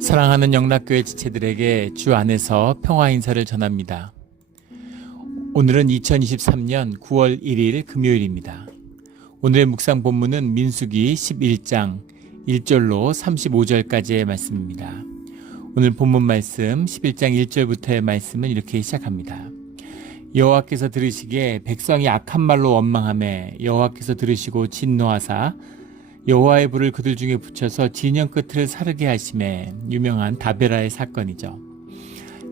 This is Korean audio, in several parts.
사랑하는 영락교회 지체들에게 주 안에서 평화 인사를 전합니다. 오늘은 2023년 9월 1일 금요일입니다. 오늘의 묵상 본문은 민수기 11장 1절로 35절까지의 말씀입니다. 오늘 본문 말씀 11장 1절부터의 말씀은 이렇게 시작합니다. 여호와께서 들으시기에 백성이 악한 말로 원망하매 여호와께서 들으시고 진노하사 여호와의 불을 그들 중에 붙여서 진영 끝을 사르게 하심에 유명한 다베라의 사건이죠.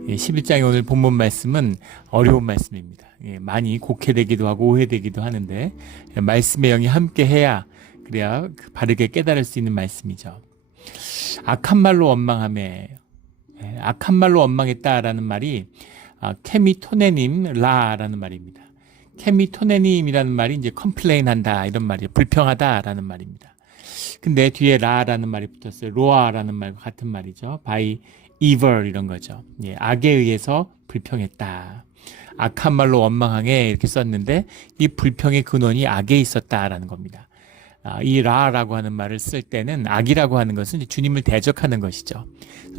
11장의 오늘 본문 말씀은 어려운 말씀입니다. 많이 곡해되기도 하고 오해되기도 하는데 말씀의 영이 함께 해야 그래야 바르게 깨달을 수 있는 말씀이죠. 악한 말로 원망하매 악한 말로 원망했다라는 말이 케미토네님 라라는 말입니다. 케미토네님이라는 말이 이제 컴플레인 한다 이런 말이에요. 불평하다라는 말입니다. 근데 뒤에 라라는 말이 붙었어요. 로아라는 말과 같은 말이죠. by evil 이런 거죠. 악에 의해서 불평했다. 악한 말로 원망하게 이렇게 썼는데 이 불평의 근원이 악에 있었다라는 겁니다. 이 라라고 하는 말을 쓸 때는 악이라고 하는 것은 주님을 대적하는 것이죠.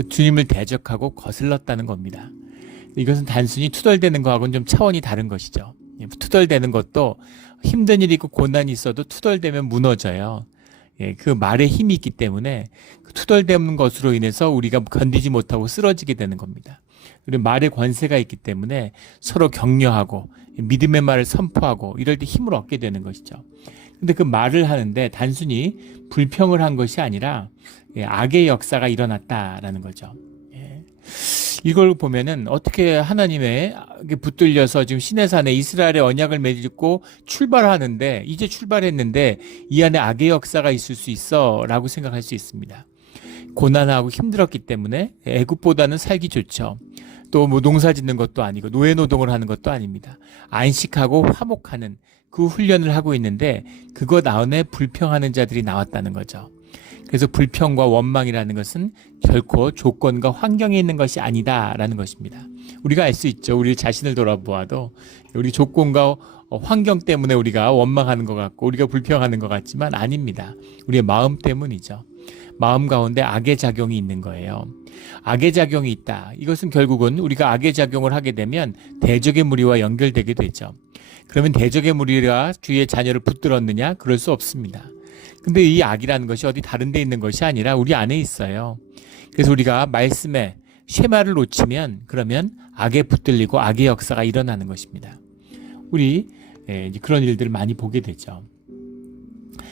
주님을 대적하고 거슬렀다는 겁니다. 이것은 단순히 투덜대는 거하고는 좀 차원이 다른 것이죠. 투덜대는 것도 힘든 일이 있고 고난이 있어도 투덜대면 무너져요. 그 말에 힘이 있기 때문에 투덜대는 것으로 인해서 우리가 견디지 못하고 쓰러지게 되는 겁니다. 그리고 말에 권세가 있기 때문에 서로 격려하고 믿음의 말을 선포하고 이럴 때 힘을 얻게 되는 것이죠. 근데 그 말을 하는데 단순히 불평을 한 것이 아니라 악의 역사가 일어났다라는 거죠. 이걸 보면은 어떻게 하나님의 붙들려서 지금 시내산에 이스라엘의 언약을 맺고 출발하는데 이제 출발했는데 이 안에 악의 역사가 있을 수 있어 라고 생각할 수 있습니다. 고난하고 힘들었기 때문에 애굽보다는 살기 좋죠. 또 뭐 농사 짓는 것도 아니고 노예 노동을 하는 것도 아닙니다. 안식하고 화목하는 그 훈련을 하고 있는데 그것 안에 불평하는 자들이 나왔다는 거죠. 그래서 불평과 원망이라는 것은 결코 조건과 환경에 있는 것이 아니다라는 것입니다. 우리가 알 수 있죠. 우리 자신을 돌아보아도 우리 조건과 환경 때문에 우리가 원망하는 것 같고 우리가 불평하는 것 같지만 아닙니다. 우리의 마음 때문이죠. 마음 가운데 악의 작용이 있는 거예요. 악의 작용이 있다. 이것은 결국은 우리가 악의 작용을 하게 되면 대적의 무리와 연결되게 되죠. 그러면 대적의 무리가 주의 자녀를 붙들었느냐? 그럴 수 없습니다. 근데 이 악이라는 것이 어디 다른 데 있는 것이 아니라 우리 안에 있어요. 그래서 우리가 말씀에 쉐마를 놓치면 그러면 악에 붙들리고 악의 역사가 일어나는 것입니다. 우리 그런 일들을 많이 보게 되죠.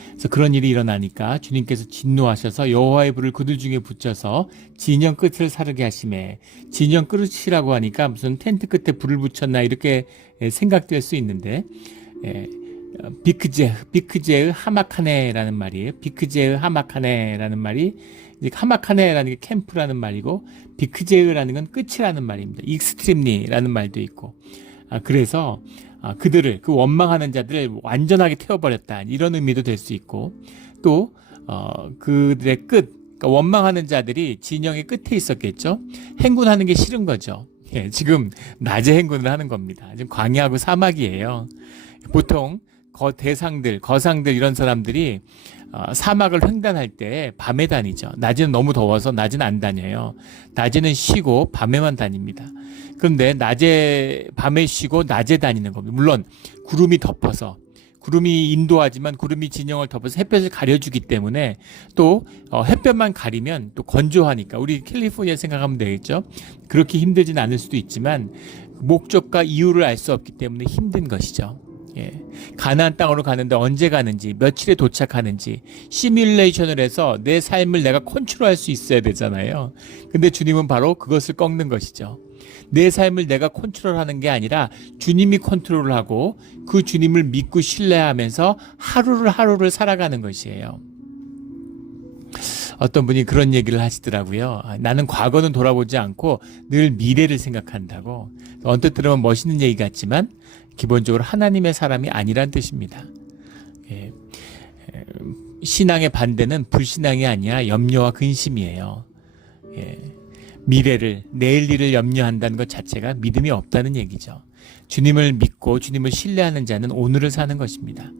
그래서 그런 일이 일어나니까 주님께서 진노하셔서 여호와의 불을 그들 중에 붙여서 진영 끝을 사르게 하심에 진영 끝이라고 하니까 무슨 텐트 끝에 불을 붙였나 이렇게 생각될 수 있는데 비크제의 하마카네라는 말이에요. 비크제의 하마카네라는 말이 하마카네라는 게 캠프라는 말이고 비크제의라는 건 끝이라는 말입니다. 익스트림리라는 말도 있고 그래서 그들을 그 원망하는 자들을 완전하게 태워버렸다 이런 의미도 될 수 있고 또 그들의 끝 그러니까 원망하는 자들이 진영의 끝에 있었겠죠. 행군하는 게 싫은 거죠. 지금 낮에 행군을 하는 겁니다. 지금 광야하고 사막이에요. 보통 거상들 이런 사람들이 사막을 횡단할 때 밤에 다니죠. 낮에는 너무 더워서 낮은 안 다녀요. 낮에는 쉬고 밤에만 다닙니다. 그런데 밤에 쉬고 낮에 다니는 겁니다. 물론 구름이 인도하지만 구름이 진영을 덮어서 햇볕을 가려주기 때문에 또 햇볕만 가리면 또 건조하니까 우리 캘리포니아 생각하면 되겠죠. 그렇게 힘들진 않을 수도 있지만 목적과 이유를 알 수 없기 때문에 힘든 것이죠. 가나안 땅으로 가는데 언제 가는지 며칠에 도착하는지 시뮬레이션을 해서 내 삶을 내가 컨트롤할 수 있어야 되잖아요. 근데 주님은 바로 그것을 꺾는 것이죠. 내 삶을 내가 컨트롤하는 게 아니라 주님이 컨트롤을 하고 그 주님을 믿고 신뢰하면서 하루를 살아가는 것이에요. 어떤 분이 그런 얘기를 하시더라고요. 나는 과거는 돌아보지 않고 늘 미래를 생각한다고. 언뜻 들으면 멋있는 얘기 같지만 기본적으로 하나님의 사람이 아니란 뜻입니다. 신앙의 반대는 불신앙이 아니라 염려와 근심이에요. 미래를, 내일 일을 염려한다는 것 자체가 믿음이 없다는 얘기죠. 주님을 믿고 주님을 신뢰하는 자는 오늘을 사는 것입니다.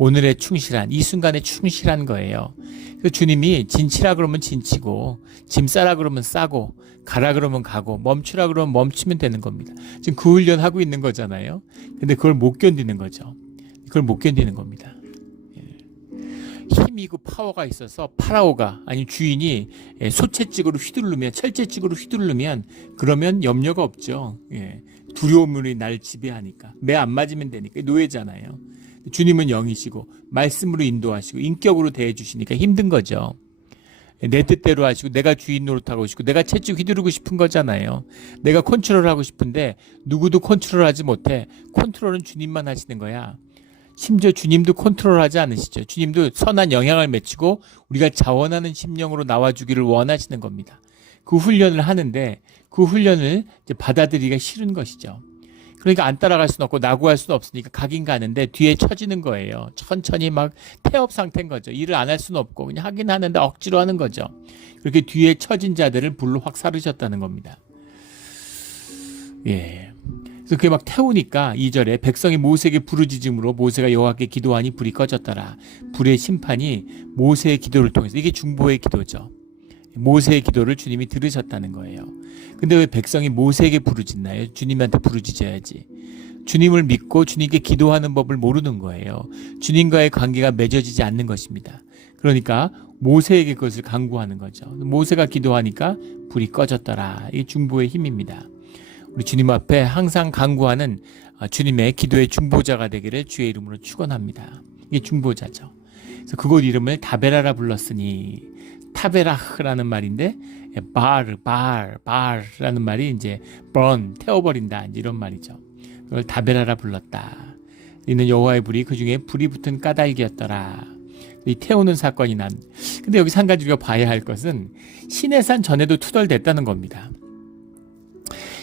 오늘에 충실한, 이 순간에 충실한 거예요. 그래서 주님이 진치라 그러면 진치고, 짐 싸라 그러면 싸고, 가라 그러면 가고, 멈추라 그러면 멈추면 되는 겁니다. 지금 그 훈련하고 있는 거잖아요. 근데 그걸 못 견디는 거죠. 그걸 못 견디는 겁니다. 힘이 그 파워가 있어서 파라오가, 아니 주인이 소채찍으로 휘두르면, 철제찍으로 휘두르면 그러면 염려가 없죠. 두려움이 날 지배하니까. 매 안 맞으면 되니까. 노예잖아요. 주님은 영이시고 말씀으로 인도하시고 인격으로 대해주시니까 힘든 거죠. 내 뜻대로 하시고 내가 주인 노릇하고 싶고 내가 채찍 휘두르고 싶은 거잖아요. 내가 컨트롤하고 싶은데 누구도 컨트롤하지 못해. 컨트롤은 주님만 하시는 거야. 심지어 주님도 컨트롤하지 않으시죠. 주님도 선한 영향을 맺히고 우리가 자원하는 심령으로 나와주기를 원하시는 겁니다. 그 훈련을 하는데 그 훈련을 이제 받아들이기가 싫은 것이죠. 그러니까 안 따라갈 수는 없고 낙오할 수는 없으니까 가긴 가는데 뒤에 처지는 거예요. 천천히 막 태업 상태인 거죠. 일을 안 할 수는 없고 그냥 하긴 하는데 억지로 하는 거죠. 그렇게 뒤에 처진 자들을 불로 확 사르셨다는 겁니다. 그래서 그게 막 태우니까 2절에 백성이 모세에게 부르짖음으로 모세가 여호와께 기도하니 불이 꺼졌더라. 불의 심판이 모세의 기도를 통해서, 이게 중보의 기도죠. 모세의 기도를 주님이 들으셨다는 거예요. 근데 왜 백성이 모세에게 부르짖나요? 주님한테 부르짖어야지. 주님을 믿고 주님께 기도하는 법을 모르는 거예요. 주님과의 관계가 맺어지지 않는 것입니다. 그러니까 모세에게 그것을 강구하는 거죠. 모세가 기도하니까 불이 꺼졌더라. 이게 중보의 힘입니다. 우리 주님 앞에 항상 강구하는 주님의 기도의 중보자가 되기를 주의 이름으로 축원합니다. 이게 중보자죠. 그래서 그곳 이름을 다베라라 불렀으니, 타베라흐라는 말인데 바알라는 말이 이제 burn, 태워버린다, 이런 말이죠. 그걸 다베라라 불렀다. 이는 여호와의 불이 그 중에 불이 붙은 까닭이었더라. 이 태우는 사건이 난. 근데 여기서 한 가지 우리가 봐야 할 것은 시내산 전에도 투덜댔다는 겁니다.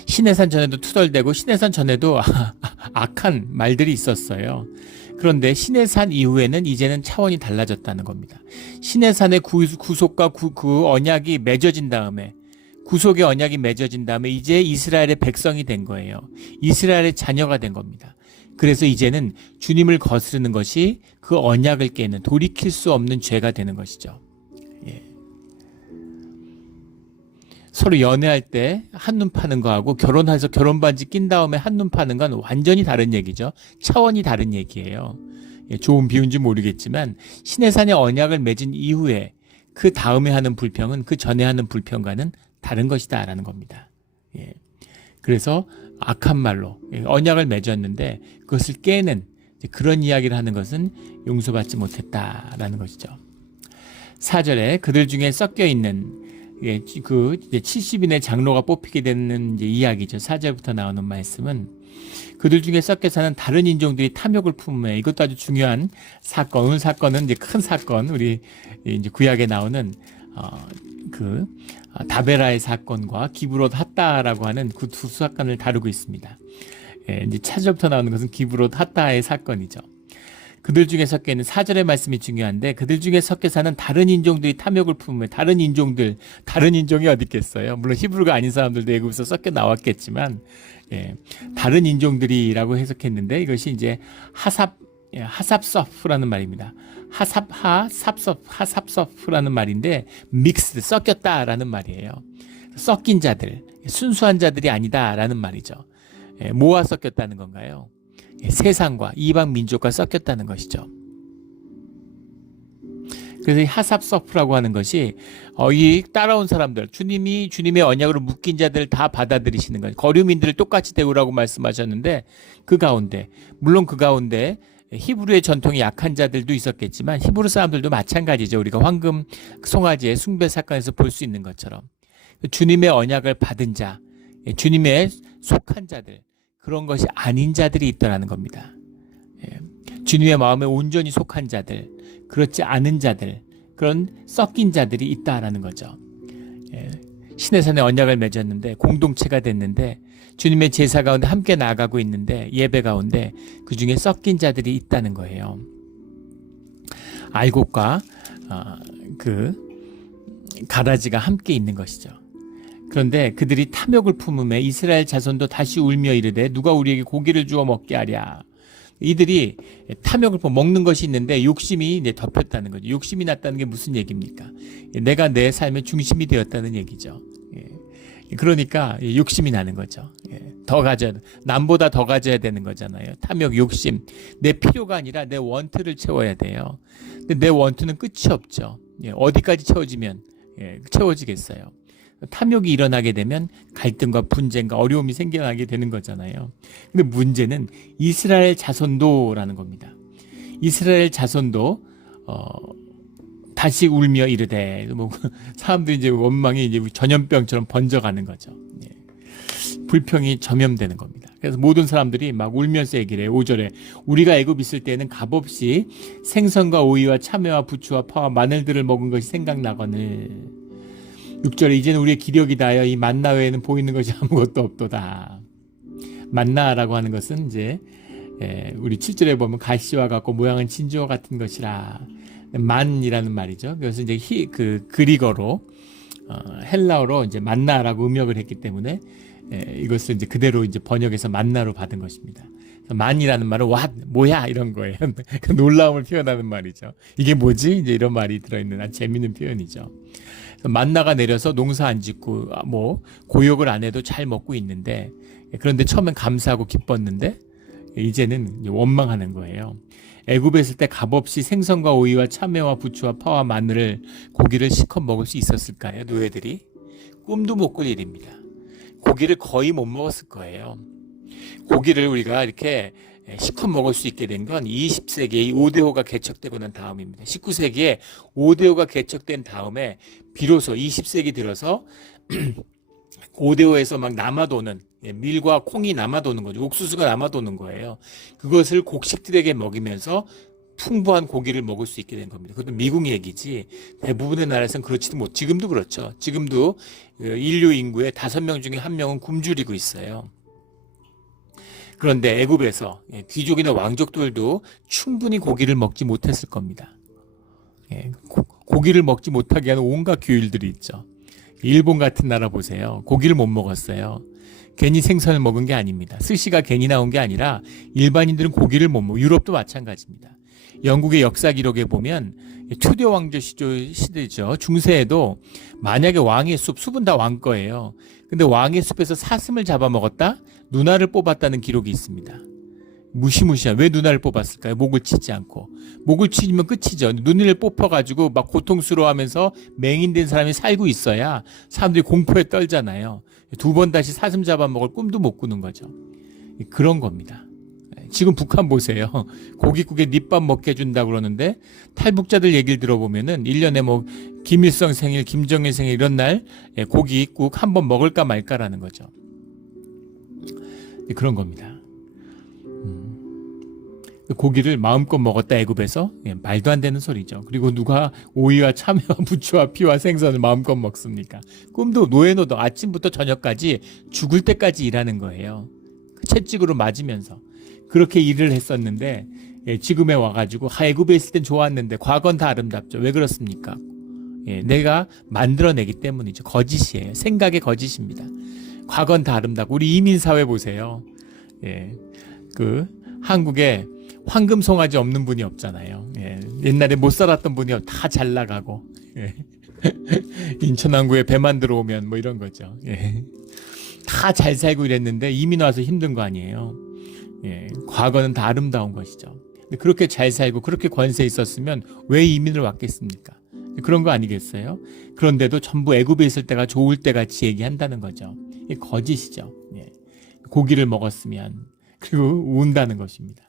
시내산 전에도 투덜대고 시내산 전에도 악한 말들이 있었어요. 그런데 시내산 이후에는 이제는 차원이 달라졌다는 겁니다. 시내산의 구속과 그 언약이 맺어진 다음에, 구속의 언약이 맺어진 다음에 이제 이스라엘의 백성이 된 거예요. 이스라엘의 자녀가 된 겁니다. 그래서 이제는 주님을 거스르는 것이 그 언약을 깨는, 돌이킬 수 없는 죄가 되는 것이죠. 서로 연애할 때 한눈 파는 거하고 결혼해서 결혼반지 낀 다음에 한눈 파는 건 완전히 다른 얘기죠. 차원이 다른 얘기예요. 좋은 비유인지 모르겠지만 시내산의 언약을 맺은 이후에 그 다음에 하는 불평은 그 전에 하는 불평과는 다른 것이다 라는 겁니다. 그래서 악한 말로 언약을 맺었는데 그것을 깨는 그런 이야기를 하는 것은 용서받지 못했다라는 것이죠. 4절에 그들 중에 섞여 있는 그 70인의 장로가 뽑히게 되는 이제 이야기죠. 4절부터 나오는 말씀은 그들 중에 섞여 사는 다른 인종들이 탐욕을 품음에, 이것도 아주 중요한 사건. 오늘 사건은 이제 큰 사건, 우리 이제 구약에 나오는 다베라의 사건과 기브롯 핫다라고 하는 그 두 사건을 다루고 있습니다. 이제 4절부터 나오는 것은 기브롯 핫다의 사건이죠. 그들 중에 섞여 있는 4절의 말씀이 중요한데, 그들 중에 섞여 사는 다른 인종들이 탐욕을 품으며, 다른 인종이 어디 있겠어요? 물론 히브리가 아닌 사람들도 애굽에서 섞여 나왔겠지만, 다른 인종들이라고 해석했는데 이것이 이제 하삽서프라는 말입니다. 하삽서프라는 말인데 믹스, 섞였다라는 말이에요. 섞인 자들, 순수한 자들이 아니다라는 말이죠. 뭐와 섞였다는 건가요? 세상과 이방 민족과 섞였다는 것이죠. 그래서 이 하삽서프라고 하는 것이 이 따라온 사람들, 주님의 언약으로 묶인 자들을 다 받아들이시는 거예요. 거류민들을 똑같이 대우라고 말씀하셨는데 그 가운데, 물론 그 가운데 히브리의 전통이 약한 자들도 있었겠지만 히브리 사람들도 마찬가지죠. 우리가 황금 송아지의 숭배 사건에서 볼 수 있는 것처럼 주님의 언약을 받은 자, 주님의 속한 자들, 그런 것이 아닌 자들이 있더라는 겁니다. 주님의 마음에 온전히 속한 자들, 그렇지 않은 자들, 그런 섞인 자들이 있다라는 거죠. 시내산의 언약을 맺었는데 공동체가 됐는데 주님의 제사 가운데 함께 나아가고 있는데 예배 가운데 그 중에 섞인 자들이 있다는 거예요. 알곡과 가라지가 함께 있는 것이죠. 그런데 그들이 탐욕을 품음에 이스라엘 자손도 다시 울며 이르되 누가 우리에게 고기를 주어 먹게 하랴. 이들이 탐욕을 먹는 것이 있는데 욕심이 이제 덮였다는 거죠. 욕심이 났다는 게 무슨 얘기입니까? 내가 내 삶의 중심이 되었다는 얘기죠. 그러니까 욕심이 나는 거죠. 더 가져야 돼. 남보다 더 가져야 되는 거잖아요. 탐욕, 욕심. 내 필요가 아니라 내 원투를 채워야 돼요. 근데 내 원투는 끝이 없죠. 어디까지 채워지면 채워지겠어요. 탐욕이 일어나게 되면 갈등과 분쟁과 어려움이 생겨나게 되는 거잖아요. 근데 문제는 이스라엘 자손도라는 겁니다. 이스라엘 자손도 다시 울며 이르되, 뭐 사람들이 이제 원망이 이제 전염병처럼 번져가는 거죠. 불평이 전염되는 겁니다. 그래서 모든 사람들이 막 울면서 얘기를 해요. 5절에 우리가 애굽 있을 때는 값없이 생선과 오이와 참외와 부추와 파와 마늘들을 먹은 것이 생각나거늘. 6절에 이제는 우리의 기력이 다하여 이 만나 외에는 보이는 것이 아무것도 없도다. 만나라고 하는 것은 이제 우리 7절에 보면 가시와 같고 모양은 진주와 같은 것이라. 만이라는 말이죠. 그래서 이제 그리거로 헬라어로 이제 만나라고 음역을 했기 때문에 이것을 이제 그대로 이제 번역해서 만나로 받은 것입니다. 만이라는 말은 와 뭐야 이런 거예요. 그 놀라움을 표현하는 말이죠. 이게 뭐지? 이제 이런 말이 들어있는 아주 재밌는 표현이죠. 만나가 내려서 농사 안 짓고 뭐 고역을 안 해도 잘 먹고 있는데, 그런데 처음엔 감사하고 기뻤는데 이제는 원망하는 거예요. 애굽에 있을 때 값없이 생선과 오이와 참외와 부추와 파와 마늘을 고기를 실컷 먹을 수 있었을까요? 노예들이 꿈도 못 꿀 일입니다. 고기를 거의 못 먹었을 거예요. 고기를 우리가 이렇게 실컷 먹을 수 있게 된 건 20세기에 5대호가 개척되고 난 다음입니다. 19세기에 5대호가 개척된 다음에 비로소 20세기 들어서 5대호에서 막 남아도는 밀과 콩이 남아도는 거죠. 옥수수가 남아도는 거예요. 그것을 곡식들에게 먹이면서 풍부한 고기를 먹을 수 있게 된 겁니다. 그것도 미국 얘기지 대부분의 나라에서는 그렇지도 못. 지금도 그렇죠. 지금도 인류 인구의 5명 중에 1명은 굶주리고 있어요. 그런데 애굽에서 귀족이나 왕족들도 충분히 고기를 먹지 못했을 겁니다. 고기를 먹지 못하게 하는 온갖 규율들이 있죠. 일본 같은 나라 보세요. 고기를 못 먹었어요. 괜히 생선을 먹은 게 아닙니다. 스시가 괜히 나온 게 아니라 일반인들은 고기를 못 먹어요. 유럽도 마찬가지입니다. 영국의 역사 기록에 보면 초대 왕조 시대죠. 중세에도 만약에 왕의 숲은 다 왕 거예요. 근데 왕의 숲에서 사슴을 잡아먹었다? 누나를 뽑았다는 기록이 있습니다. 무시무시한. 왜 누나를 뽑았을까요? 목을 치지 않고. 목을 치면 끝이죠. 누나를 뽑혀가지고 막 고통스러워하면서 맹인된 사람이 살고 있어야 사람들이 공포에 떨잖아요. 2번 다시 사슴 잡아먹을 꿈도 못 꾸는 거죠. 그런 겁니다. 지금 북한 보세요. 고깃국에 닛밥 먹게 해준다고 그러는데 탈북자들 얘기를 들어보면은 1년에 뭐 김일성 생일, 김정일 생일 이런 날 고깃국 한번 먹을까 말까라는 거죠. 그런 겁니다. 고기를 마음껏 먹었다 애굽에서 말도 안 되는 소리죠. 그리고 누가 오이와 참외와 부추와 피와 생선을 마음껏 먹습니까? 꿈도 노예노도 아침부터 저녁까지 죽을 때까지 일하는 거예요. 채찍으로 맞으면서 그렇게 일을 했었는데 지금에 와가지고 애굽에 있을 땐 좋았는데 과거는 다 아름답죠. 왜 그렇습니까? 내가 만들어내기 때문이죠. 거짓이에요. 생각의 거짓입니다. 과거는 다 아름답고 우리 이민사회 보세요. 한국에 황금 송아지 없는 분이 없잖아요. 옛날에 못 살았던 분이 다 잘 나가고 인천항구에 배만 들어오면 뭐 이런 거죠. 다 잘 살고 이랬는데 이민 와서 힘든 거 아니에요. 과거는 다 아름다운 것이죠. 근데 그렇게 잘 살고 그렇게 권세 있었으면 왜 이민을 왔겠습니까? 그런 거 아니겠어요? 그런데도 전부 애굽에 있을 때가 좋을 때 같이 얘기한다는 거죠. 이게 거짓이죠. 고기를 먹었으면 그리고 운다는 것입니다.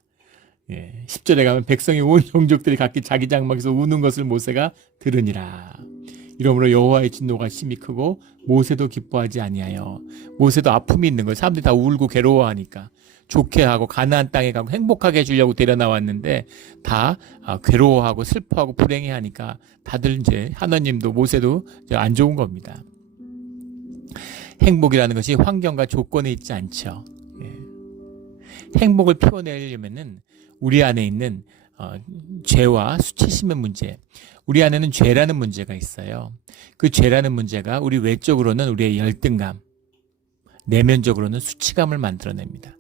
10절에 가면 백성이 온 종족들이 각기 자기 장막에서 우는 것을 모세가 들으니라. 이러므로 여호와의 진노가 심히 크고 모세도 기뻐하지 아니하여. 모세도 아픔이 있는 거예요. 사람들이 다 울고 괴로워하니까. 좋게 하고 가나안 땅에 가고 행복하게 해주려고 데려나왔는데 다 괴로워하고 슬퍼하고 불행해하니까 다들 이제 하나님도 모세도 이제 안 좋은 겁니다. 행복이라는 것이 환경과 조건에 있지 않죠. 행복을 피워내려면은 우리 안에 있는 죄와 수치심의 문제, 우리 안에는 죄라는 문제가 있어요. 그 죄라는 문제가 우리 외적으로는 우리의 열등감, 내면적으로는 수치감을 만들어냅니다.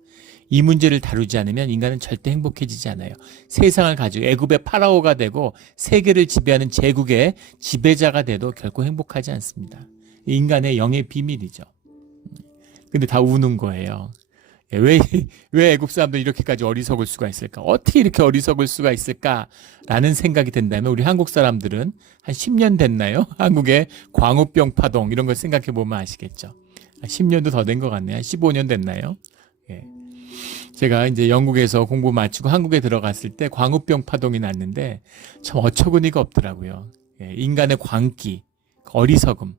이 문제를 다루지 않으면 인간은 절대 행복해지지 않아요. 세상을 가지고 애굽의 파라오가 되고 세계를 지배하는 제국의 지배자가 돼도 결코 행복하지 않습니다. 인간의 영의 비밀이죠. 근데 다 우는 거예요. 왜 애굽 사람들 이렇게까지 어리석을 수가 있을까? 어떻게 이렇게 어리석을 수가 있을까라는 생각이 든다면 우리 한국 사람들은 한 10년 됐나요? 한국의 광우병 파동 이런 걸 생각해 보면 아시겠죠. 10년도 더 된 것 같네요. 한 15년 됐나요? 예. 제가 이제 영국에서 공부 마치고 한국에 들어갔을 때 광우병 파동이 났는데 참 어처구니가 없더라고요. 예. 인간의 광기, 어리석음,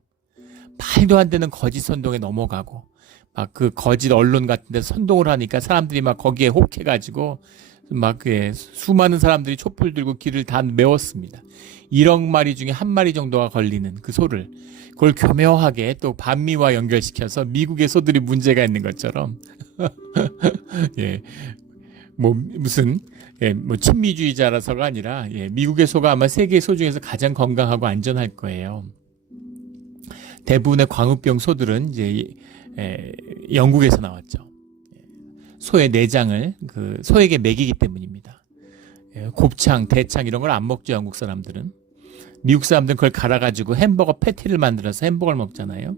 말도 안 되는 거짓 선동에 넘어가고 막 그 거짓 언론 같은 데서 선동을 하니까 사람들이 막 거기에 혹해가지고 막 수많은 사람들이 촛불 들고 길을 다 메웠습니다. 1억 마리 중에 한 마리 정도가 걸리는 그 소를 그걸 교묘하게 또 반미와 연결시켜서 미국의 소들이 문제가 있는 것처럼 예, 뭐 무슨 뭐 친미주의자라서가 아니라 미국의 소가 아마 세계 소 중에서 가장 건강하고 안전할 거예요. 대부분의 광우병 소들은 이제 영국에서 나왔죠. 소의 내장을 그 소에게 먹이기 때문입니다. 곱창, 대창 이런 걸 안 먹죠, 영국 사람들은. 미국 사람들은 그걸 갈아가지고 햄버거 패티를 만들어서 햄버거를 먹잖아요.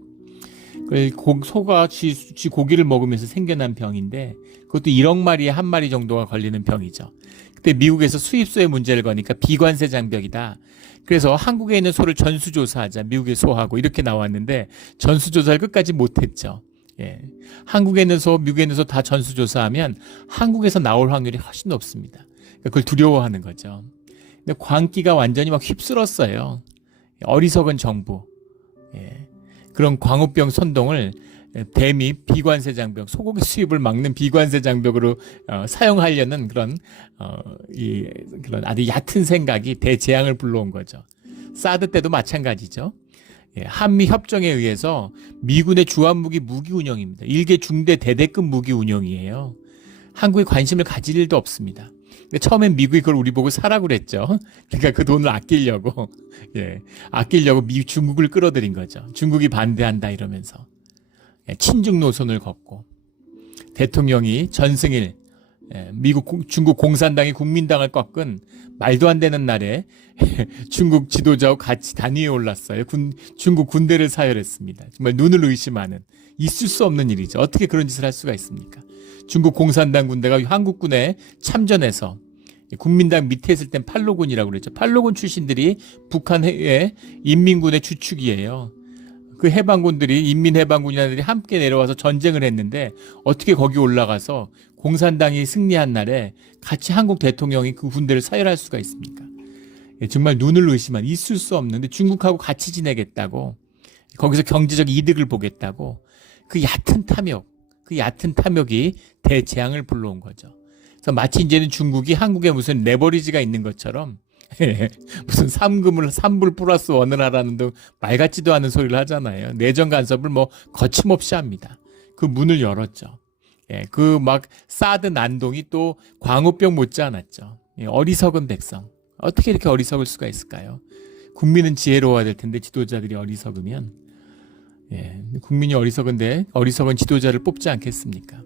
소가 쥐 고기를 먹으면서 생겨난 병인데 그것도 1억 마리에 한 마리 정도가 걸리는 병이죠. 그때 미국에서 수입소에 문제를 거니까 비관세 장벽이다. 그래서 한국에 있는 소를 전수조사하자. 미국의 소하고 이렇게 나왔는데 전수조사를 끝까지 못했죠. 예. 한국에 있는 소, 미국에 있는 소 다 전수조사하면 한국에서 나올 확률이 훨씬 높습니다. 그러니까 그걸 두려워하는 거죠. 근데 광기가 완전히 막 휩쓸었어요. 어리석은 정부. 예. 그런 광우병 선동을 대미 비관세 장벽, 소고기 수입을 막는 비관세 장벽으로 사용하려는 그런 아주 얕은 생각이 대재앙을 불러온 거죠. 사드 때도 마찬가지죠. 한미 협정에 의해서 미군의 주한무기 무기 운영입니다. 일개 중대 대대급 무기 운영이에요. 한국에 관심을 가질 일도 없습니다. 근데 처음엔 미국이 그걸 우리 보고 사라고 그랬죠. 그러니까 그 돈을 아끼려고 중국을 끌어들인 거죠. 중국이 반대한다 이러면서 친중 노선을 걷고 대통령이 전승일 중국 공산당이 국민당을 꺾은 말도 안 되는 날에 중국 지도자와 같이 단위에 올랐어요. 중국 군대를 사열했습니다. 정말 눈을 의심하는 있을 수 없는 일이죠. 어떻게 그런 짓을 할 수가 있습니까? 중국 공산당 군대가 한국군에 참전해서 국민당 밑에 있을 땐 팔로군이라고 그랬죠. 팔로군 출신들이 북한의 인민군의 주축이에요. 그 해방군들이 인민해방군이라는 들이 함께 내려와서 전쟁을 했는데 어떻게 거기 올라가서 공산당이 승리한 날에 같이 한국 대통령이 그 군대를 사열할 수가 있습니까? 정말 눈을 의심한 있을 수 없는데 중국하고 같이 지내겠다고 거기서 경제적 이득을 보겠다고 그 얕은 탐욕이 대재앙을 불러온 거죠. 그래서 마치 이제는 중국이 한국에 무슨 레버리지가 있는 것처럼 무슨 3불 플러스 1을 하라는 등 말 같지도 않은 소리를 하잖아요. 내정 간섭을 뭐 거침없이 합니다. 그 문을 열었죠. 그 막 사드 난동이 또 광우병 못지 않았죠. 어리석은 백성. 어떻게 이렇게 어리석을 수가 있을까요? 국민은 지혜로워야 될 텐데 지도자들이 어리석으면 국민이 어리석은데 어리석은 지도자를 뽑지 않겠습니까?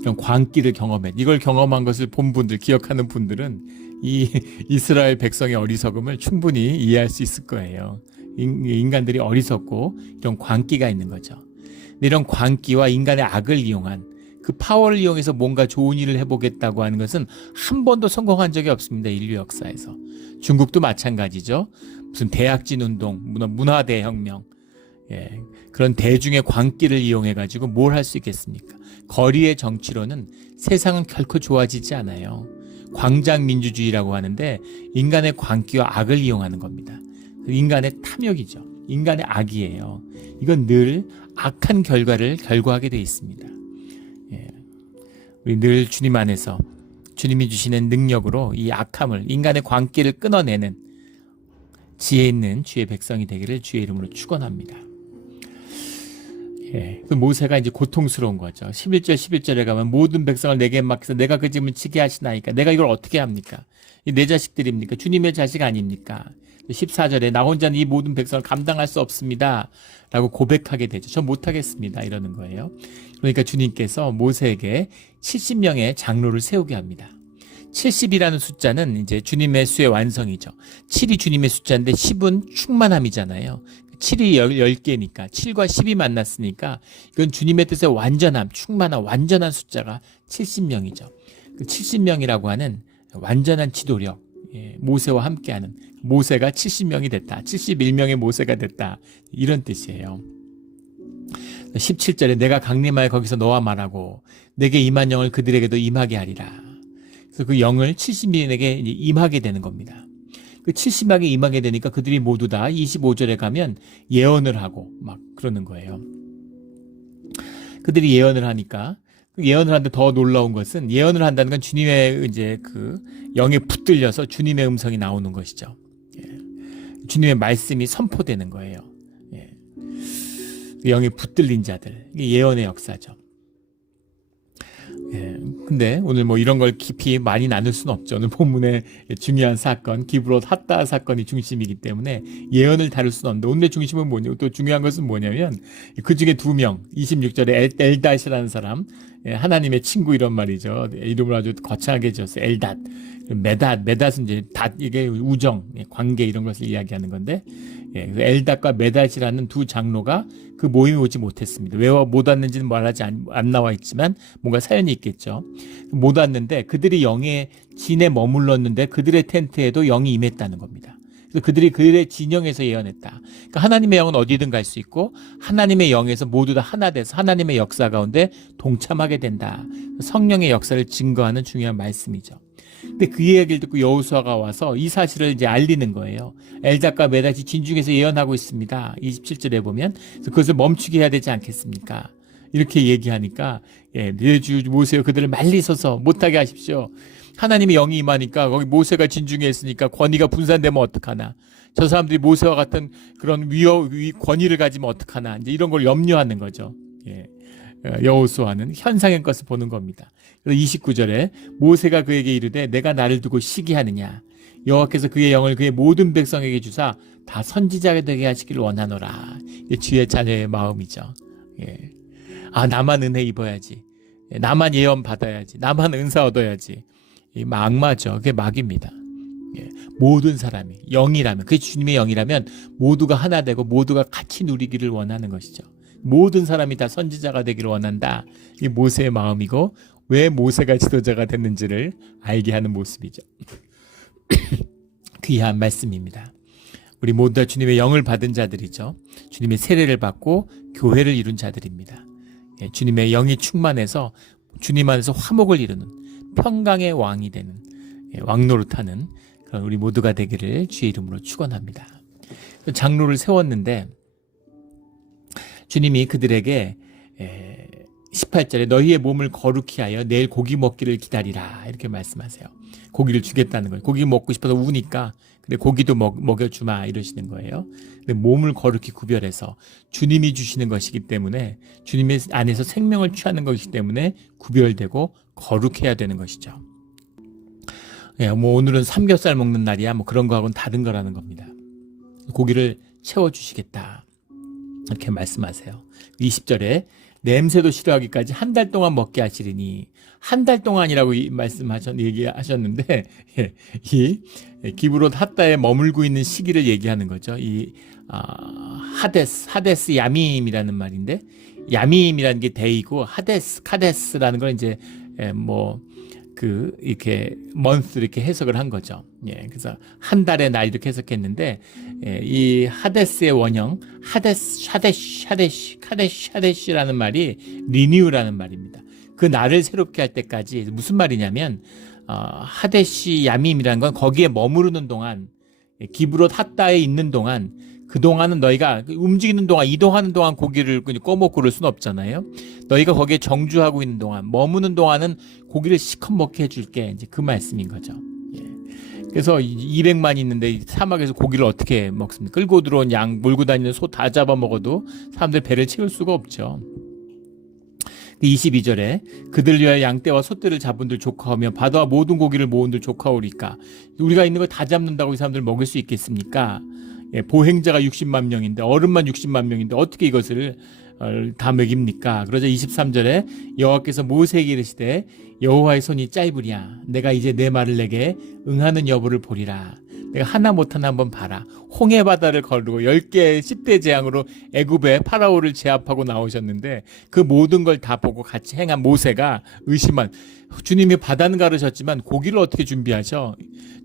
이런 광기를 이걸 경험한 것을 본 분들, 기억하는 분들은 이 이스라엘 백성의 어리석음을 충분히 이해할 수 있을 거예요. 인간들이 어리석고 이런 광기가 있는 거죠. 근데 이런 광기와 인간의 악을 이용한 그 파워를 이용해서 뭔가 좋은 일을 해보겠다고 하는 것은 한 번도 성공한 적이 없습니다. 인류 역사에서. 중국도 마찬가지죠. 무슨 대약진 운동, 문화대혁명, 그런 대중의 광기를 이용해가지고 뭘 할 수 있겠습니까? 거리의 정치로는 세상은 결코 좋아지지 않아요. 광장민주주의라고 하는데 인간의 광기와 악을 이용하는 겁니다. 인간의 탐욕이죠. 인간의 악이에요. 이건 늘 악한 결과를 결과하게 되어 있습니다. 우리 늘 주님 안에서 주님이 주시는 능력으로 이 악함을 인간의 광기를 끊어내는 지혜 있는 주의 백성이 되기를 주의 이름으로 축원합니다. 그 모세가 이제 고통스러운 거죠. 11절에 가면 모든 백성을 내게 맡겨서 내가 그 짐을 지게 하시나이까 내가 이걸 어떻게 합니까? 내 자식들입니까? 주님의 자식 아닙니까? 14절에 나 혼자는 이 모든 백성을 감당할 수 없습니다 라고 고백하게 되죠. 저 못하겠습니다 이러는 거예요. 그러니까 주님께서 모세에게 70명의 장로를 세우게 합니다. 70이라는 숫자는 이제 주님의 수의 완성이죠. 7이 주님의 숫자인데 10은 충만함이잖아요. 7이 10개니까 7과 10이 만났으니까 이건 주님의 뜻의 완전함, 충만한 완전한 숫자가 70명이죠. 그 70명이라고 하는 완전한 지도력, 모세와 함께하는 모세가 70명이 됐다. 71명의 모세가 됐다. 이런 뜻이에요. 17절에 내가 강림하여 거기서 너와 말하고 내게 임한 영을 그들에게도 임하게 하리라. 그래서 그 영을 70명에게 임하게 되는 겁니다. 그 70명에게 임하게 되니까 그들이 모두 다 25절에 가면 예언을 하고 막 그러는 거예요. 그들이 예언을 하니까 예언을 하는데 더 놀라운 것은 예언을 한다는 건 주님의 이제 그 영에 붙들려서 주님의 음성이 나오는 것이죠. 주님의 말씀이 선포되는 거예요. 영에 붙들린 자들, 이게 예언의 역사죠. 근데 오늘 뭐 이런 걸 깊이 많이 나눌 수는 없죠. 오늘 본문의 중요한 사건, 기브롯 핫다 사건이 중심이기 때문에 예언을 다룰 수는 없는데 오늘의 중심은 뭐냐, 또 중요한 것은 뭐냐면 그 중에 2명, 26절에 엘닷이라는 사람, 하나님의 친구 이런 말이죠. 이름을 아주 거창하게 지었어요. 엘닷. 메닷은 이제 이게 우정, 관계 이런 것을 이야기하는 건데, 엘닷과 메닷이라는 두 장로가 그 모임에 오지 못했습니다. 왜 못 왔는지는 말하지 안 나와 있지만 뭔가 사연이 있겠죠. 못 왔는데 그들이 영의 진에 머물렀는데 그들의 텐트에도 영이 임했다는 겁니다. 그래서 그들의 진영에서 예언했다. 그러니까 하나님의 영은 어디든 갈 수 있고 하나님의 영에서 모두 다 하나 돼서 하나님의 역사 가운데 동참하게 된다. 성령의 역사를 증거하는 중요한 말씀이죠. 근데 그 이야기를 듣고 여호수아가 와서 이 사실을 이제 알리는 거예요. 엘닷과 메닷이 진중에서 예언하고 있습니다. 27절에 보면 그래서 그것을 멈추게 해야 되지 않겠습니까? 이렇게 얘기하니까 내 주 모세여 그들을 말리소서 못하게 하십시오. 하나님의 영이 임하니까 거기 모세가 진중에 있으니까 권위가 분산되면 어떡하나. 저 사람들이 모세와 같은 그런 권위를 가지면 어떡하나. 이제 이런 걸 염려하는 거죠. 여호수아는 현상의 것을 보는 겁니다. 그래서 29절에 모세가 그에게 이르되 내가 나를 두고 시기하느냐. 여호와께서 그의 영을 그의 모든 백성에게 주사 다 선지자가 되게 하시기를 원하노라. 주의 자녀의 마음이죠. 나만 은혜 입어야지. 나만 예언 받아야지. 나만 은사 얻어야지. 이 악마죠. 그게 마귀입니다. 모든 사람이 영이라면, 그게 주님의 영이라면 모두가 하나 되고 모두가 같이 누리기를 원하는 것이죠. 모든 사람이 다 선지자가 되기를 원한다. 이 모세의 마음이고 왜 모세가 지도자가 됐는지를 알게 하는 모습이죠. 귀한 말씀입니다. 우리 모두 다 주님의 영을 받은 자들이죠. 주님의 세례를 받고 교회를 이룬 자들입니다. 주님의 영이 충만해서 주님 안에서 화목을 이루는 평강의 왕이 되는 왕노릇하는 그런 우리 모두가 되기를 주의 이름으로 축원합니다. 장로를 세웠는데 주님이 그들에게 18절에 너희의 몸을 거룩히 하여 내일 고기 먹기를 기다리라 이렇게 말씀하세요. 고기를 주겠다는 거예요. 고기 먹고 싶어서 우니까 근데 고기도 먹여주마 이러시는 거예요. 근데 몸을 거룩히 구별해서 주님이 주시는 것이기 때문에 주님의 안에서 생명을 취하는 것이기 때문에 구별되고 거룩해야 되는 것이죠. 뭐 오늘은 삼겹살 먹는 날이야 뭐 그런 거하고는 다른 거라는 겁니다. 고기를 채워주시겠다 이렇게 말씀하세요. 20절에 냄새도 싫어하기까지 한 달 동안 먹게 하시리니 한 달 동안이라고 얘기하셨는데 이 기브롯 핫다에 머물고 있는 시기를 얘기하는 거죠. 이 하데스 야밈이라는 말인데 야밈이라는 게 데이고 카데스라는 건 이제 이렇게 month 이렇게 해석을 한 거죠. 그래서 한 달의 날 이렇게 해석했는데 이 하데스의 원형 하데시라는 말이 리뉴라는 말입니다. 그 날을 새롭게 할 때까지 무슨 말이냐면 하데시 야밈이라는 건 거기에 머무르는 동안 기브롯 핫다에 있는 동안 그동안은 너희가 움직이는 동안 이동하는 동안 고기를 꺼먹고 그럴 수는 없잖아요. 너희가 거기에 정주하고 있는 동안 머무는 동안은 고기를 시컷 먹게 해줄게. 이제 그 말씀인 거죠. 그래서 200만 있는데 사막에서 고기를 어떻게 먹습니까? 끌고 들어온 양, 몰고 다니는 소 다 잡아먹어도 사람들 배를 채울 수가 없죠. 22절에 그들 위하여 양떼와 소떼를 잡은들 조카오며 바다와 모든 고기를 모은들 조카오리까. 우리가 있는 거 다 잡는다고 이 사람들 먹을 수 있겠습니까? 예, 보행자가 60만 명인데 어른만 60만 명인데 어떻게 이것을 다 먹입니까? 그러자 23절에 여호와께서 모세에게 이르시되 여호와의 손이 짧으랴. 내가 이제 내 말을 내게 응하는 여부를 보리라. 내가 하나 못하나 한번 봐라. 홍해 바다를 거르고 10개의 10대 재앙으로 애굽의 파라오를 제압하고 나오셨는데 그 모든 걸 다 보고 같이 행한 모세가 의심한, 주님이 바다는 가르셨지만 고기를 어떻게 준비하셔?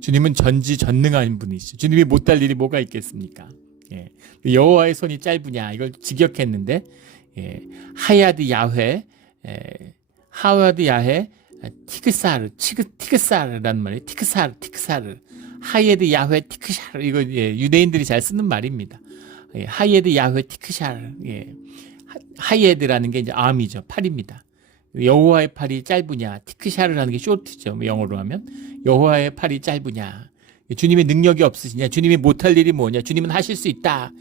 주님은 전지전능한 분이시죠. 주님이 못할 일이 뭐가 있겠습니까? 예. 여호와의 손이 짧으냐 이걸 직역했는데, 예. 하야드 야훼, 하야드 야훼 티크사르라는 말이에요. 티크사르 하예드 야훼 티크샤르. 이거 예, 유대인들이 잘 쓰는 말입니다. 예, 하예드 야훼 티크샤르. 예. 하예드라는 게 이제 암이죠. 팔입니다. 여호와의 팔이 짧으냐. 티크샤르라는 게 쇼트죠. 영어로 하면 여호와의 팔이 짧으냐. 주님의 능력이 없으시냐. 주님이 못할 일이 뭐냐. 주님은 하실 수 있다.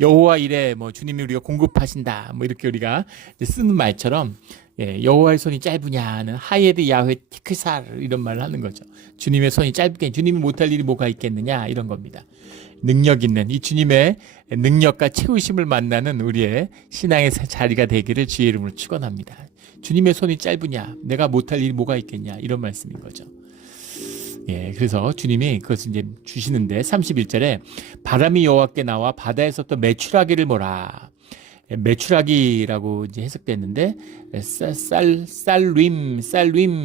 여호와 이래 뭐 주님이 우리가 공급하신다. 뭐 이렇게 우리가 쓰는 말처럼, 예, 여호와의 손이 짧으냐는 하예드 야훼 티크사르 이런 말을 하는 거죠. 주님의 손이 짧게, 주님이 못할 일이 뭐가 있겠느냐 이런 겁니다. 능력 있는 이 주님의 능력과 채우심을 만나는 우리의 신앙의 자리가 되기를 주의 이름으로 축원합니다. 주님의 손이 짧으냐, 내가 못할 일이 뭐가 있겠냐 이런 말씀인 거죠. 예, 그래서 주님이 그것을 이제 주시는데 31절에 바람이 여호와께 나와 바다에서 또 메추라기를 몰아. 메추라기라고 이제 해석됐는데 쌀림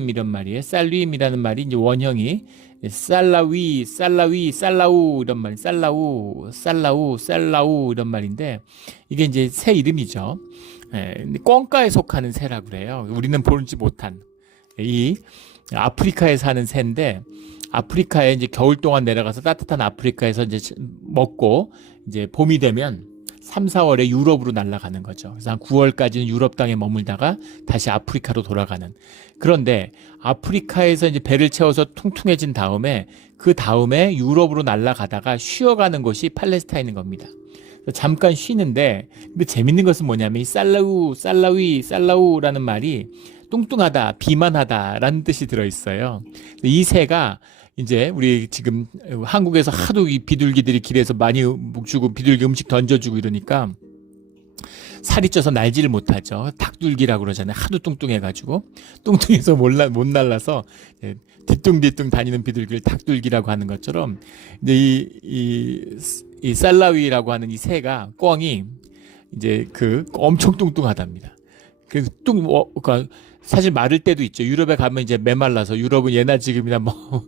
이런 말이에요. 쌀림이라는 말이 이제 원형이 살라우 이런 말, 살라우 이런 말인데 이게 이제 새 이름이죠. 예, 꿩가에 속하는 새라고 그래요. 우리는 보지 못한 이 아프리카에 사는 새인데, 아프리카에 이제 겨울 동안 내려가서 따뜻한 아프리카에서 이제 먹고 이제 봄이 되면 3, 4월에 유럽으로 날아가는 거죠. 그래서 한 9월까지는 유럽 땅에 머물다가 다시 아프리카로 돌아가는. 그런데 아프리카에서 이제 배를 채워서 퉁퉁해진 다음에 그 다음에 유럽으로 날아가다가 쉬어가는 곳이 팔레스타인인 겁니다. 잠깐 쉬는데, 근데 재밌는 것은 뭐냐면 이 살라우라는 말이 뚱뚱하다, 비만하다라는 뜻이 들어있어요. 이 새가 이제 우리 지금 한국에서 하도 이 비둘기들이 길에서 많이 묵주고 비둘기 음식 던져주고 이러니까 살이 쪄서 날지를 못하죠. 닭둘기라고 그러잖아요. 하도 뚱뚱해가지고 뚱뚱해서 못 날라서 뒤뚱뒤뚱 다니는 비둘기를 닭둘기라고 하는 것처럼 이제 이 살라위라고 하는 이 새가, 꿩이 이제 엄청 뚱뚱하답니다. 그래서 그러니까 사실 마를 때도 있죠. 유럽에 가면 이제 메말라서, 유럽은 예나 지금이나 뭐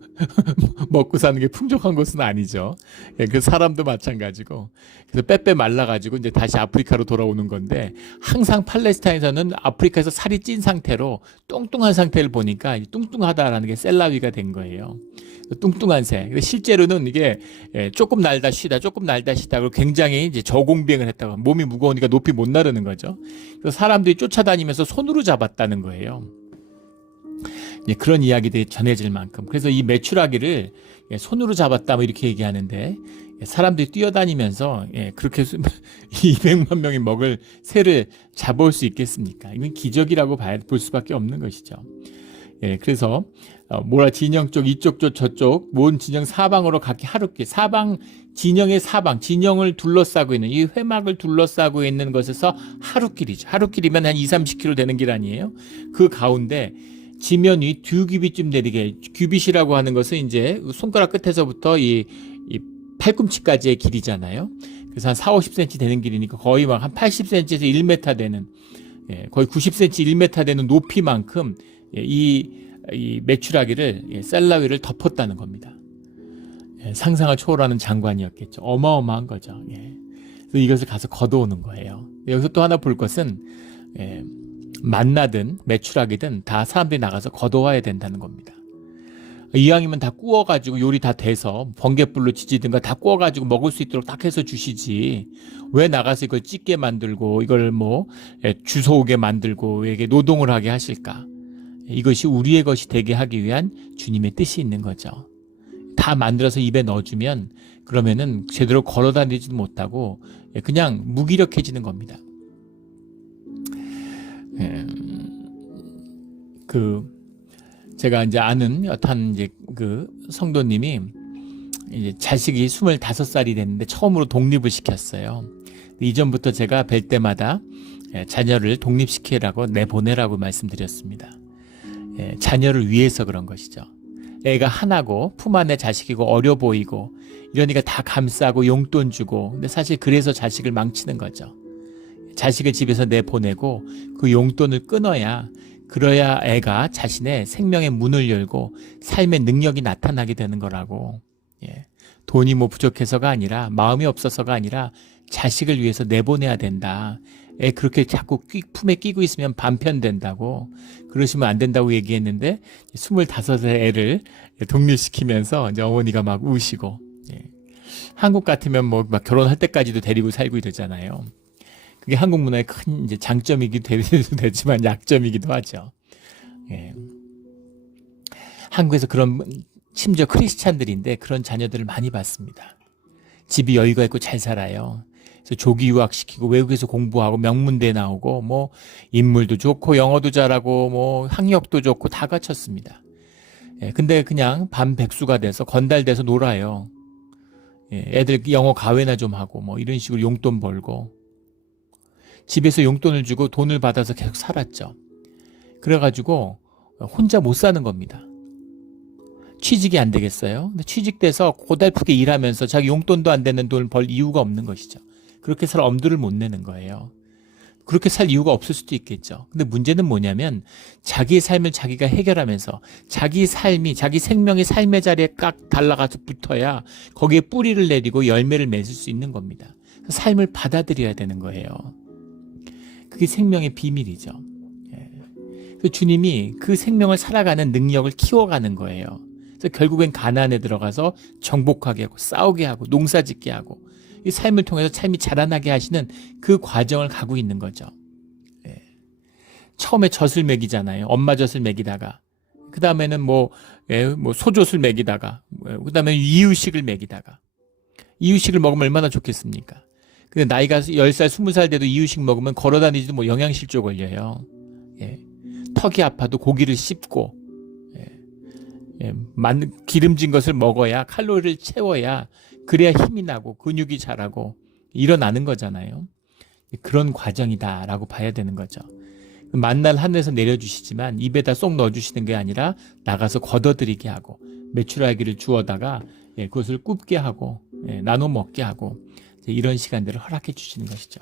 먹고 사는 게 풍족한 곳은 아니죠. 예, 그 사람도 마찬가지고. 그래서 빼빼 말라가지고 이제 다시 아프리카로 돌아오는 건데, 항상 팔레스타인에서는 아프리카에서 살이 찐 상태로 뚱뚱한 상태를 보니까 뚱뚱하다라는 게 셀라위가 된 거예요. 뚱뚱한 새. 실제로는 이게 조금 날다 쉬다 그리고 굉장히 이제 저공비행을 했다가 몸이 무거우니까 높이 못 나르는 거죠. 그래서 사람들이 쫓아다니면서 손으로 잡았다는 거예요. 그런 이야기들이 전해질 만큼. 그래서 이 메추라기를 손으로 잡았다 뭐 이렇게 얘기하는데, 사람들이 뛰어다니면서 그렇게 200만 명이 먹을 새를 잡아올 수 있겠습니까? 이건 기적이라고 볼 수밖에 없는 것이죠. 그래서 진영 쪽, 이쪽 쪽, 저쪽 모든 진영 사방으로 각기 하루길, 진영의 사방, 진영을 둘러싸고 있는 이 회막을 둘러싸고 있는 것에서 하루길이죠. 하루길이면 한 2-30km 되는 길 아니에요? 그 가운데 지면 위 2규빗쯤 내리게, 규빗이라고 하는 것은 이제 손가락 끝에서부터 이 팔꿈치까지의 길이잖아요. 그래서 한 4-50cm 되는 길이니까 거의 막 한 80cm에서 1m 되는, 거의 90cm, 1m 되는 높이만큼 이 메추라기를, 셀라위를 덮었다는 겁니다. 상상을 초월하는 장관이었겠죠. 어마어마한 거죠. 그래서 이것을 가서 걷어오는 거예요. 여기서 또 하나 볼 것은 만나든 메추라기든 다 사람들이 나가서 걷어와야 된다는 겁니다. 이왕이면 다 구워가지고 요리 다 돼서 번갯불로 지지든가 다 구워가지고 먹을 수 있도록 딱 해서 주시지, 왜 나가서 이걸 찢게 만들고 이걸 주워오게 만들고 이게 노동을 하게 하실까? 이것이 우리의 것이 되게 하기 위한 주님의 뜻이 있는 거죠. 다 만들어서 입에 넣어주면 그러면은 제대로 걸어다니지도 못하고 그냥 무기력해지는 겁니다. 제가 이제 아는 어떤 이제 그 성도님이 이제 자식이 25살이 됐는데 처음으로 독립을 시켰어요. 이전부터 제가 뵐 때마다 자녀를 독립시키라고 내보내라고 말씀드렸습니다. 자녀를 위해서 그런 것이죠. 애가 하나고 품 안의 자식이고 어려 보이고 이러니까 다 감싸고 용돈 주고, 근데 사실 그래서 자식을 망치는 거죠. 자식을 집에서 내보내고 그 용돈을 끊어야, 그래야 애가 자신의 생명의 문을 열고 삶의 능력이 나타나게 되는 거라고. 돈이 뭐 부족해서가 아니라, 마음이 없어서가 아니라 자식을 위해서 내보내야 된다. 애 그렇게 자꾸 품에 끼고 있으면 반편된다고, 그러시면 안 된다고 얘기했는데 25의 애를 독립시키면서 이제 어머니가 막 우시고, 한국 같으면 뭐 막 결혼할 때까지도 데리고 살고 이러잖아요. 그게 한국 문화의 큰 이제 장점이기도 되지만 약점이기도 하죠. 한국에서 그런, 심지어 크리스찬들인데 그런 자녀들을 많이 봤습니다. 집이 여유가 있고 잘 살아요. 그래서 조기 유학시키고 외국에서 공부하고 명문대 나오고 뭐 인물도 좋고 영어도 잘하고 뭐 학력도 좋고 다 갖췄습니다. 근데 그냥 반백수가 돼서 건달돼서 놀아요. 애들 영어 가외나 좀 하고 뭐 이런 식으로 용돈 벌고, 집에서 용돈을 주고 돈을 받아서 계속 살았죠. 그래가지고 혼자 못 사는 겁니다. 취직이 안 되겠어요? 근데 취직돼서 고달프게 일하면서 자기 용돈도 안 되는 돈을 벌 이유가 없는 것이죠. 그렇게 살 엄두를 못 내는 거예요. 그렇게 살 이유가 없을 수도 있겠죠. 근데 문제는 뭐냐면 자기의 삶을 자기가 해결하면서 자기 삶이, 자기 생명이 삶의 자리에 깍 달라가서 붙어야 거기에 뿌리를 내리고 열매를 맺을 수 있는 겁니다. 삶을 받아들여야 되는 거예요. 그게 생명의 비밀이죠. 주님이 그 생명을 살아가는 능력을 키워가는 거예요. 그래서 결국엔 가나안에 들어가서 정복하게 하고 싸우게 하고 농사짓게 하고 이 삶을 통해서 삶이 자라나게 하시는 그 과정을 가고 있는 거죠. 처음에 젖을 먹이잖아요. 엄마 젖을 먹이다가, 그 다음에는 뭐 소젖을 먹이다가, 그 다음에 이유식을 먹이다가. 이유식을 먹으면 얼마나 좋겠습니까? 근데 나이가 10살, 20살 돼도 이유식 먹으면 걸어다니지도 뭐 영양실조 걸려요. 턱이 아파도 고기를 씹고, 기름진 것을 먹어야, 칼로리를 채워야, 그래야 힘이 나고 근육이 자라고 일어나는 거잖아요. 그런 과정이다라고 봐야 되는 거죠. 만날 하늘에서 내려주시지만 입에다 쏙 넣어주시는 게 아니라 나가서 걷어들이게 하고 메추라기를 주워다가 그것을 굽게 하고 나눠 먹게 하고 이런 시간들을 허락해 주시는 것이죠.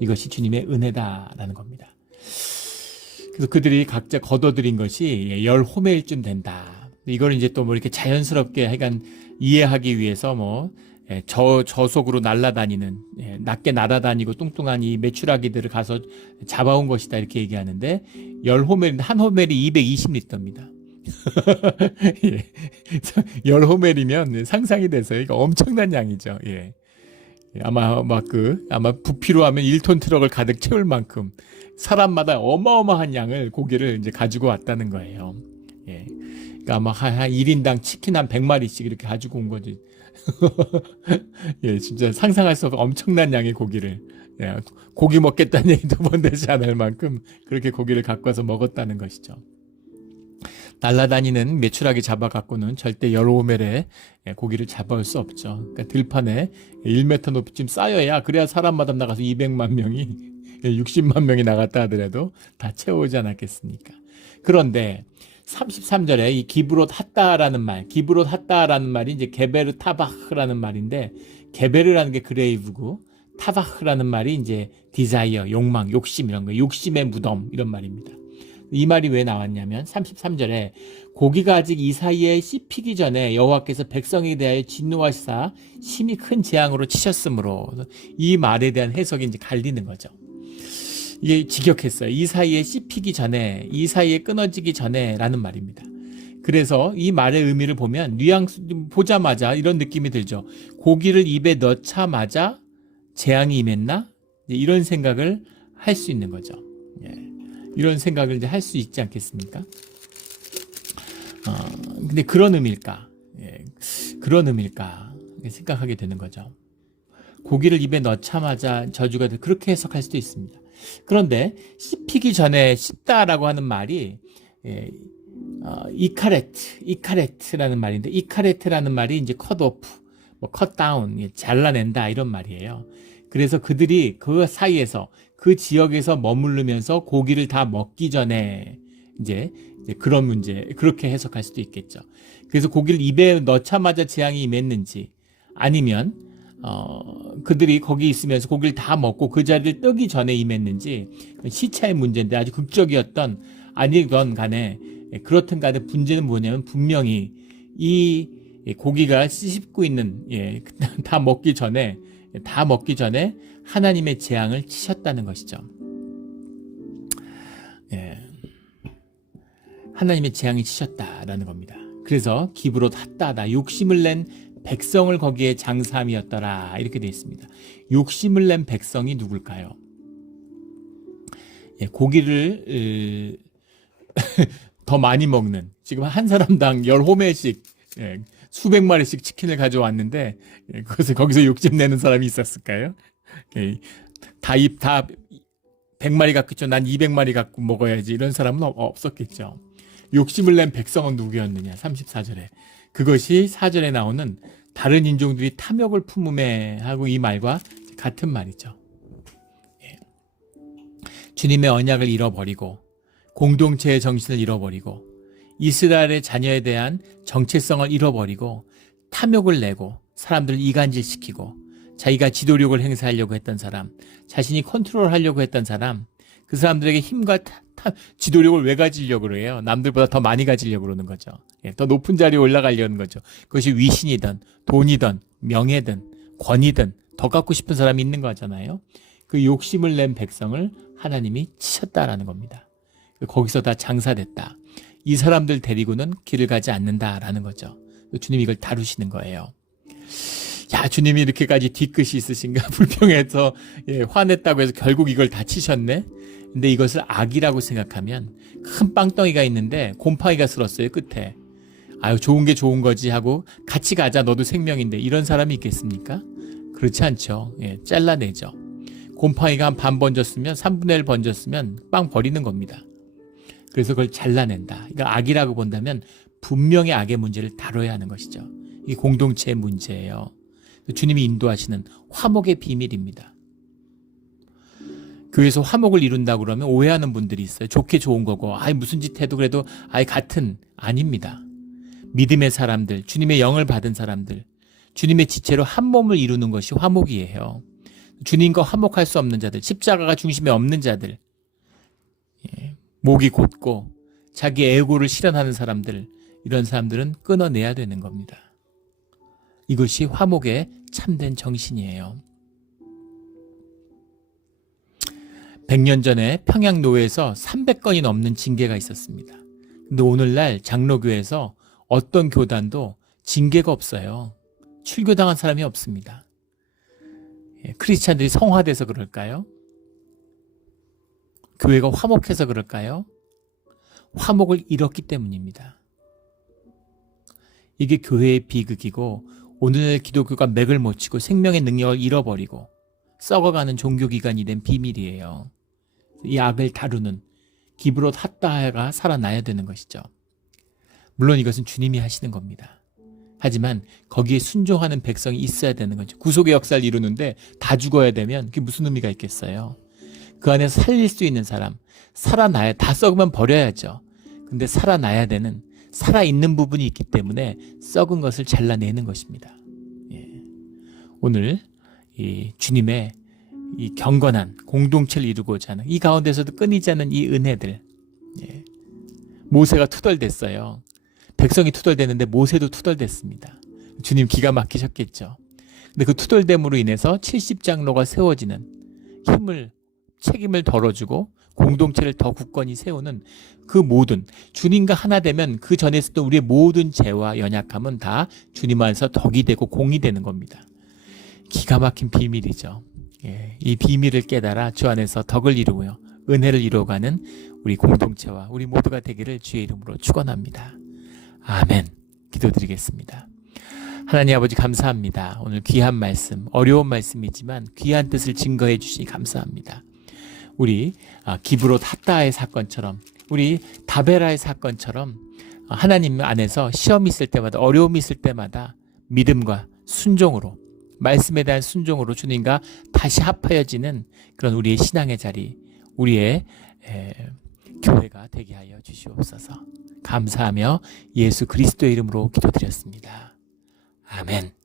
이것이 주님의 은혜다라는 겁니다. 그래서 그들이 각자 걷어들인 것이 10호멜쯤 된다. 이걸 이제 또 뭐 이렇게 자연스럽게 하여간 이해하기 위해서 뭐 저속으로 날아다니는, 낮게 날아다니고 뚱뚱한 이 메추라기들을 가서 잡아온 것이다 이렇게 얘기하는데, 10호멜, 한 호멜이 220리터입니다. 10호멜이면 상상이 돼서 이거 엄청난 양이죠. 아마 부피로 하면 1톤 트럭을 가득 채울 만큼 사람마다 어마어마한 양을 고기를 이제 가지고 왔다는 거예요. 그러니까 아마 한 1인당 치킨 한 100마리씩 이렇게 가지고 온 거지. 진짜 상상할 수 없는 엄청난 양의 고기를, 고기 먹겠다는 얘기 두 번 되지 않을 만큼 그렇게 고기를 갖고 와서 먹었다는 것이죠. 날아다니는 메추라기 잡아갖고는 절대 10호멜의 고기를 잡아올 수 없죠. 그러니까 들판에 1m 높이쯤 쌓여야, 그래야 사람마다 나가서 200만 명이 60만 명이 나갔다 하더라도 다 채워오지 않았겠습니까? 그런데 33절에 이 기브롯 핫다라는 말이 이제 게베르 타바흐라는 말인데, 게베르라는 게 그레이브고 타바흐라는 말이 이제 디자이어, 욕망, 욕심 이런 거, 욕심의 무덤 이런 말입니다. 이 말이 왜 나왔냐면 33절에 고기가 아직 이 사이에 씹히기 전에 여호와께서 백성에 대하여 진노하시사 심히 큰 재앙으로 치셨으므로, 이 말에 대한 해석이 이제 갈리는 거죠. 이게 직역했어요. 이 사이에 씹히기 전에, 이 사이에 끊어지기 전에 라는 말입니다. 그래서 이 말의 의미를 보면 뉘앙스 보자마자 이런 느낌이 들죠. 고기를 입에 넣자마자 재앙이 임했나? 이런 생각을 할 수 있는 거죠. 이런 생각을 이제 할 수 있지 않겠습니까? 근데 그런 의미일까? 그런 의미일까? 생각하게 되는 거죠. 고기를 입에 넣자마자 저주가 그렇게 해석할 수도 있습니다. 그런데 씹히기 전에 씹다라고 하는 말이 이카레트라는 말인데, 이카레트라는 말이 이제 컷 오프, 뭐 컷 다운, 잘라낸다 이런 말이에요. 그래서 그들이 그 사이에서 그 지역에서 머무르면서 고기를 다 먹기 전에 이제 그런 문제, 그렇게 해석할 수도 있겠죠. 그래서 고기를 입에 넣자마자 재앙이 임했는지, 아니면 그들이 거기 있으면서 고기를 다 먹고 그 자리를 뜨기 전에 임했는지, 시차의 문제인데 아주 극적이었던 아니건 간에, 그렇든 간에 문제는 뭐냐면 분명히 이 고기가 씹고 있는, 다 먹기 전에 하나님의 재앙을 치셨다는 것이죠. 하나님의 재앙이 치셨다라는 겁니다. 그래서 기브롯 핫다다, 욕심을 낸 백성을 거기에 장사함이었더라, 이렇게 되어 있습니다. 욕심을 낸 백성이 누굴까요? 고기를 더 많이 먹는, 지금 한 사람당 10호매씩 수백 마리씩 치킨을 가져왔는데, 그것을 거기서 욕심내는 사람이 있었을까요? 다 100마리 갖고 있죠. 난 200마리 갖고 먹어야지, 이런 사람은 없었겠죠. 욕심을 낸 백성은 누구였느냐? 34절에. 그것이 4절에 나오는 다른 인종들이 탐욕을 품음에 하고 이 말과 같은 말이죠. 주님의 언약을 잃어버리고 공동체의 정신을 잃어버리고 이스라엘의 자녀에 대한 정체성을 잃어버리고 탐욕을 내고 사람들을 이간질시키고 자기가 지도력을 행사하려고 했던 사람, 자신이 컨트롤하려고 했던 사람, 그 사람들에게 힘과 지도력을 왜 가지려고 그래요? 남들보다 더 많이 가지려고 그러는 거죠. 더 높은 자리에 올라가려는 거죠. 그것이 위신이든 돈이든 명예든 권위든 더 갖고 싶은 사람이 있는 거잖아요. 그 욕심을 낸 백성을 하나님이 치셨다라는 겁니다. 거기서 다 장사됐다. 이 사람들 데리고는 길을 가지 않는다라는 거죠. 주님이 이걸 다루시는 거예요. 야, 주님이 이렇게까지 뒤끝이 있으신가? 불평해서 화냈다고 해서 결국 이걸 다 치셨네? 근데 이것을 악이라고 생각하면, 큰 빵덩이가 있는데 곰팡이가 슬었어요, 끝에. 아유, 좋은 게 좋은 거지 하고 같이 가자, 너도 생명인데, 이런 사람이 있겠습니까? 그렇지 않죠. 잘라내죠. 곰팡이가 한 반 번졌으면, 3분의 1 번졌으면 빵 버리는 겁니다. 그래서 그걸 잘라낸다. 이거 악이라고 본다면 분명히 악의 문제를 다뤄야 하는 것이죠. 이게 공동체의 문제예요. 주님이 인도하시는 화목의 비밀입니다. 교회에서 화목을 이룬다고 그러면 오해하는 분들이 있어요. 좋게 좋은 거고, 무슨 짓 해도 그래도 같은, 아닙니다. 믿음의 사람들, 주님의 영을 받은 사람들, 주님의 지체로 한 몸을 이루는 것이 화목이에요. 주님과 화목할 수 없는 자들, 십자가가 중심에 없는 자들, 목이 곧고 자기 에고를 실현하는 사람들, 이런 사람들은 끊어내야 되는 겁니다. 이것이 화목의 참된 정신이에요. 100년 전에 평양노회에서 300건이 넘는 징계가 있었습니다. 근데 오늘날 장로교에서 어떤 교단도 징계가 없어요. 출교당한 사람이 없습니다. 크리스찬들이 성화돼서 그럴까요? 교회가 화목해서 그럴까요? 화목을 잃었기 때문입니다. 이게 교회의 비극이고, 오늘날 기독교가 맥을 못 치고 생명의 능력을 잃어버리고 썩어가는 종교기관이 된 비밀이에요. 이 악을 다루는 기브롯 핫다가 살아나야 되는 것이죠. 물론 이것은 주님이 하시는 겁니다. 하지만 거기에 순종하는 백성이 있어야 되는 거죠. 구속의 역사를 이루는데 다 죽어야 되면 그게 무슨 의미가 있겠어요? 그 안에서 살릴 수 있는 사람, 살아나야, 다 썩으면 버려야죠. 근데 살아나야 되는, 살아있는 부분이 있기 때문에 썩은 것을 잘라내는 것입니다. 오늘 이 주님의 이 경건한 공동체를 이루고자 하는, 이 가운데서도 끊이지 않는 이 은혜들, 모세가 투덜댔어요. 백성이 투덜댔는데 모세도 투덜댔습니다. 주님 기가 막히셨겠죠. 근데 그 투덜댐으로 인해서 70장로가 세워지는, 책임을 덜어주고 공동체를 더 굳건히 세우는 그 모든, 주님과 하나 되면 그 전에 있었던 우리의 모든 죄와 연약함은 다 주님 안에서 덕이 되고 공이 되는 겁니다. 기가 막힌 비밀이죠. 이 비밀을 깨달아 주 안에서 덕을 이루고요, 은혜를 이루어가는 우리 공동체와 우리 모두가 되기를 주의 이름으로 축원합니다. 아멘. 기도드리겠습니다. 하나님 아버지 감사합니다. 오늘 귀한 말씀, 어려운 말씀이지만 귀한 뜻을 증거해 주시니 감사합니다. 우리 기브롯 핫다의 사건처럼 우리 다베라의 사건처럼 하나님 안에서 시험이 있을 때마다, 어려움이 있을 때마다 믿음과 순종으로, 말씀에 대한 순종으로 주님과 다시 합하여지는 그런 우리의 신앙의 자리, 우리의 교회가 되게 하여 주시옵소서. 감사하며 예수 그리스도의 이름으로 기도드렸습니다. 아멘.